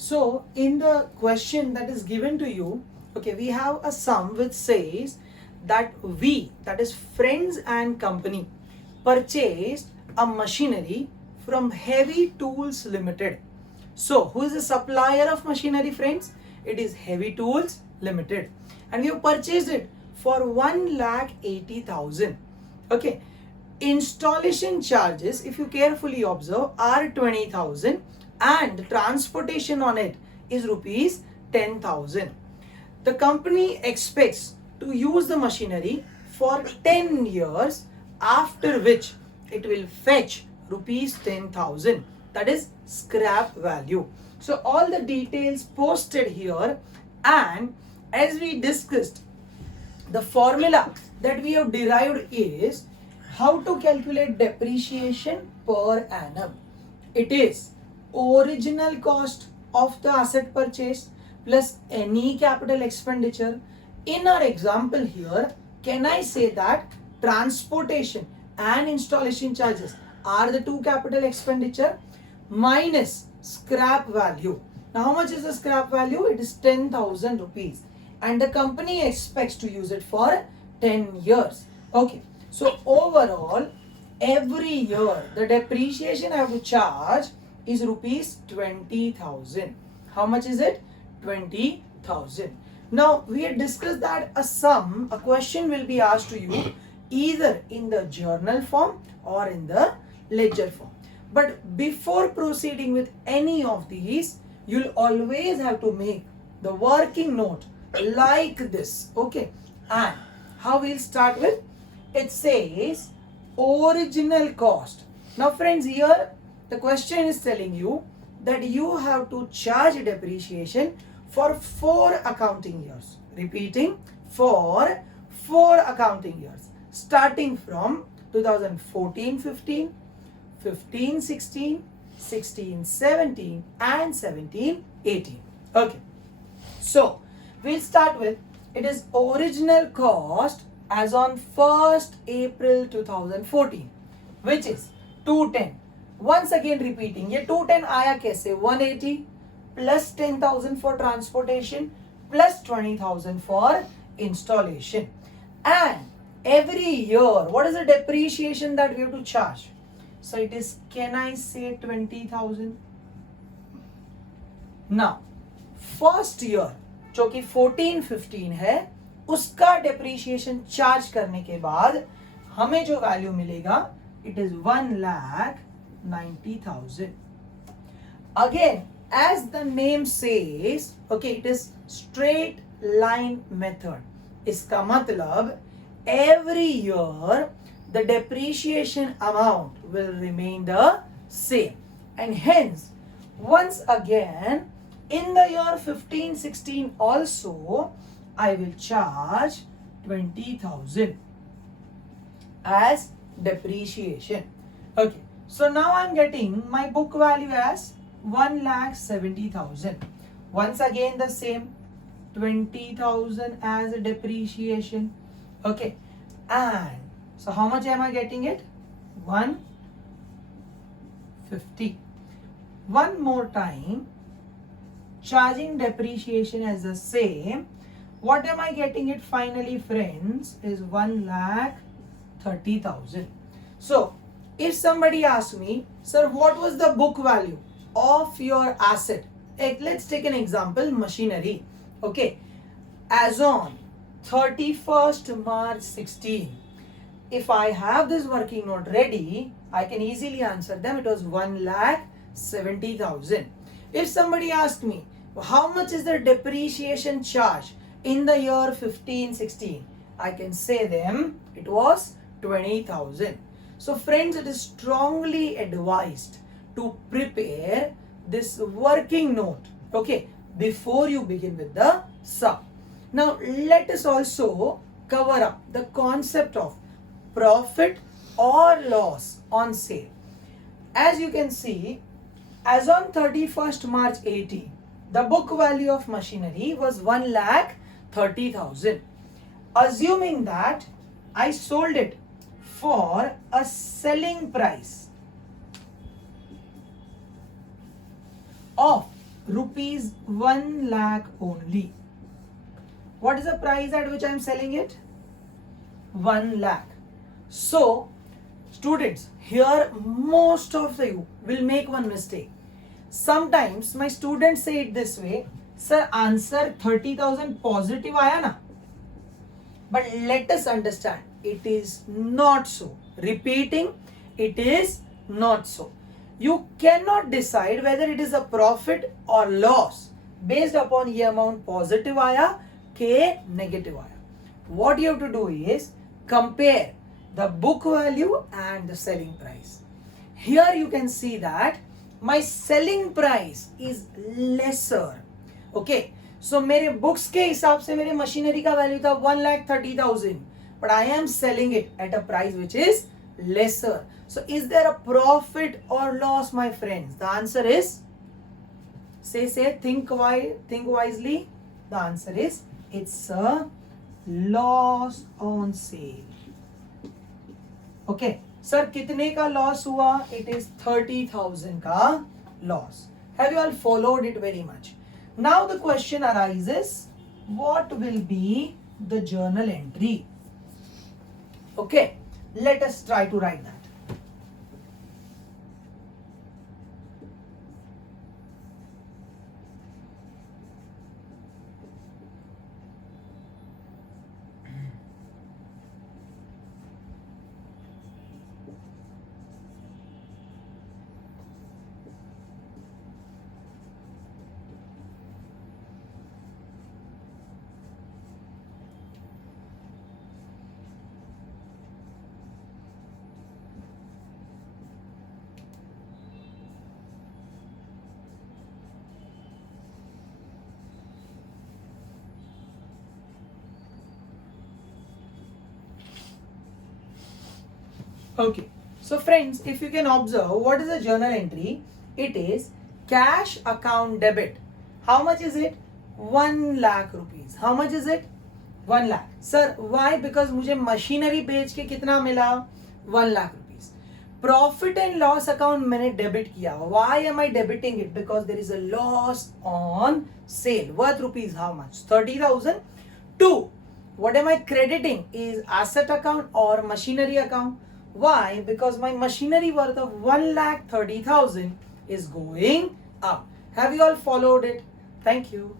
So in the question that is given to you, okay, we have a sum which says that we, that is friends and company, purchased a machinery from Heavy Tools Limited. So who is the supplier of machinery, friends? It is Heavy Tools Limited, and we have purchased it for 1,80,000. Okay, installation charges, if you carefully observe, are 20,000 and transportation on it is rupees 10,000. The company expects to use the machinery for 10 years, after which it will fetch rupees 10,000, that is scrap value. So all the details posted here, and as we discussed, the formula that we have derived is how to calculate depreciation per annum. It is original cost of the asset purchase plus any capital expenditure. In our example here, can I say that transportation and installation charges are the two capital expenditure minus scrap value. Now how much is the scrap value? It is 10,000 rupees, and the company expects to use it for 10 years. Okay, so overall every year the depreciation I have to charge is rupees 20,000. How much is it? 20,000. Now we had discussed that a question will be asked to you either in the journal form or in the ledger form. But before proceeding with any of these, you'll always have to make the working note like this. Okay, and how we'll start with? It says original cost. Now friends, here the question is telling you that you have to charge depreciation for 4 accounting years. Repeating, for 4 accounting years, starting from 2014-15, 15-16, 16-17 and 17-18. Okay, so we'll start with, it is original cost as on 1st April 2014, which is 210. Once again repeating, ये 210 आया कैसे? 180 plus 10,000 for transportation plus 20,000 for installation. And every year, what is the depreciation that we have to charge? So it is, can I say 20,000? Now, first year जो कि 14-15 है, उसका depreciation charge करने के बाद हमें जो value मिलेगा, it is 1,90,000. Again, as the name says, okay, it is straight line method. इसका मतलब every year the depreciation amount will remain the same, and hence once again in the year 15-16 also I will charge 20,000 as depreciation. Okay, so now I'm getting my book value as 1,70,000. Once again the same, 20,000 as a depreciation. Okay, and so how much am I getting it? 150. One more time, charging depreciation as the same. What am I getting it finally, friends? Is 1,30,000. So if somebody asks me, sir, what was the book value of your asset? Let's take an example, machinery. Okay, as on 31st March 16, if I have this working note ready, I can easily answer them. It was 1,70,000. If somebody asked me, how much is the depreciation charge in the year 15-16, I can say them it was 20,000. So friends, it is strongly advised to prepare this working note, okay, before you begin with the sum. Now let us also cover up the concept of profit or loss on sale. As you can see, as on 31st March 18, the book value of machinery was 1,30,000. Assuming that I sold it for a selling price of rupees 1 lakh only. What is the price at which I am selling it? 1 lakh. So, students, here most of you will make one mistake. Sometimes my students say it this way, sir, answer 30,000 positive आया ना? But let us understand, it is not so. Repeating, it is not so. You cannot decide whether it is a profit or loss based upon ये amount positive आया के negative आया. What you have to do is compare the book value and the selling price. Here you can see that my selling price is lesser. Okay, so मेरे books के हिसाब से मेरे machinery का value था 1,30,000, but I am selling it at a price which is lesser. So is there a profit or loss, my friends? The answer is, think wisely. The answer is, it's a loss on sale. Okay, sir, कितने का loss हुआ? It is 30,000 का loss. Have you all followed it very much? Now the question arises, what will be the journal entry? Okay, let us try to write that. Okay, so friends, if you can observe, what is a journal entry? It is cash account debit. How much is it? 1 lakh rupees. How much is it? 1 lakh. Sir, why? Because मुझे machinery बेच के कितना मिला? 1 lakh rupees. Profit and loss account मैंने debit किया. Why am I debiting it? Because there is a loss on sale. Worth rupees how much? 30,000. 2. What am I crediting? Is asset account or machinery account? Why? Because my machinery worth of 1,30,000 is going up. Have you all followed it? Thank you.